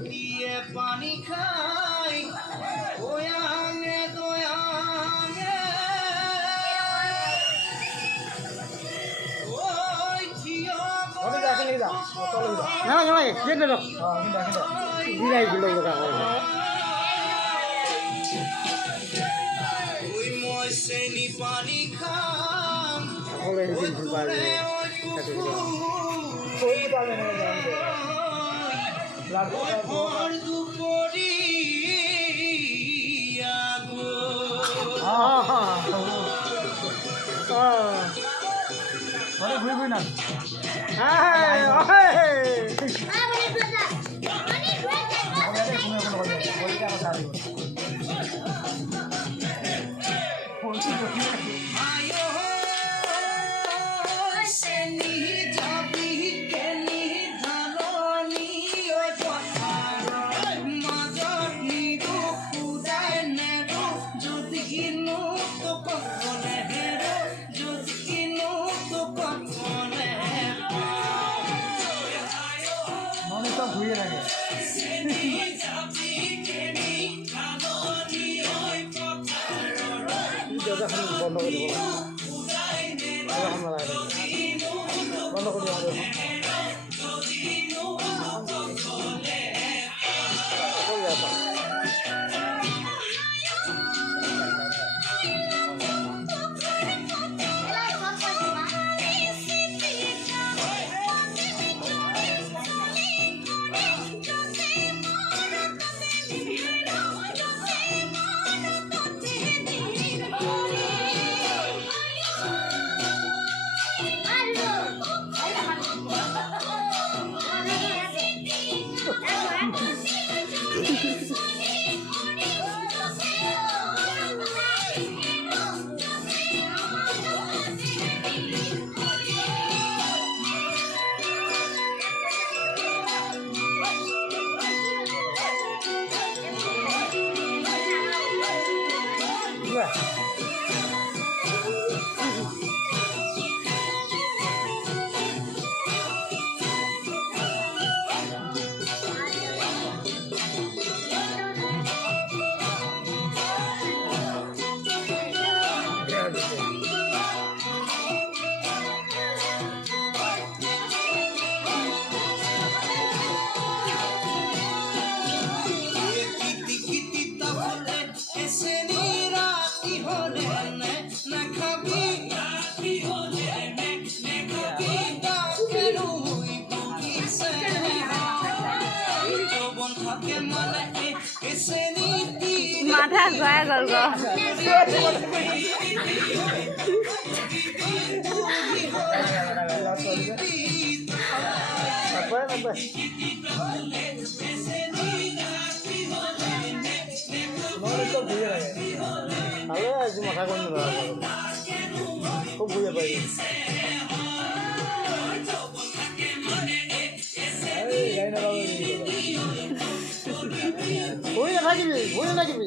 দিয়ে পানি খাই ওয়াঙে দয়াঙে ওই থিয় না না কেন দাও দিলাই দিল লগা ওই মই চেনি পানি খাম সকলে দিন পারবে কাটে দিল কই পাবে না জানতে ভর দুপুরিয়া গো মানে ঘুরবি না হ্যাঁ ঘুরিয়ে রাখে বন্ধ করে দেবো বন্ধ করে দেবো মাথা ঘুরাই গ'ল ভালো আছে মাথা কোন খুব বুঝে পাই ভুলে থাকিবি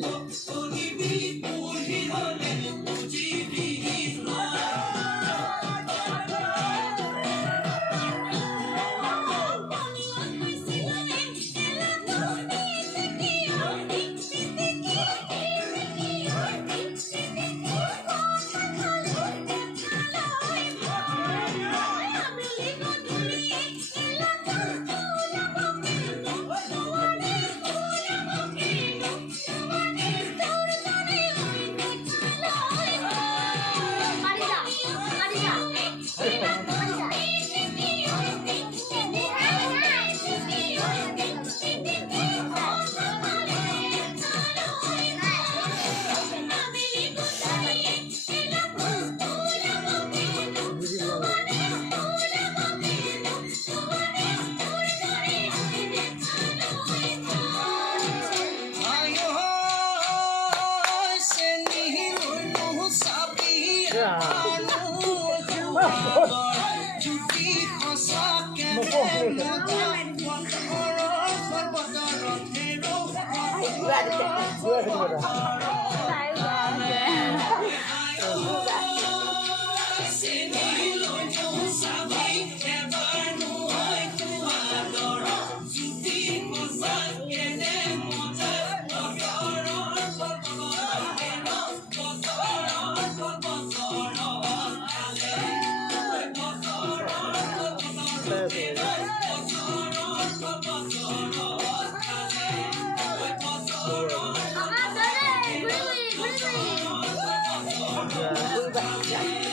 আছে আমার ধরে ঘুরি ঘুরি ঘুরি ঘুরি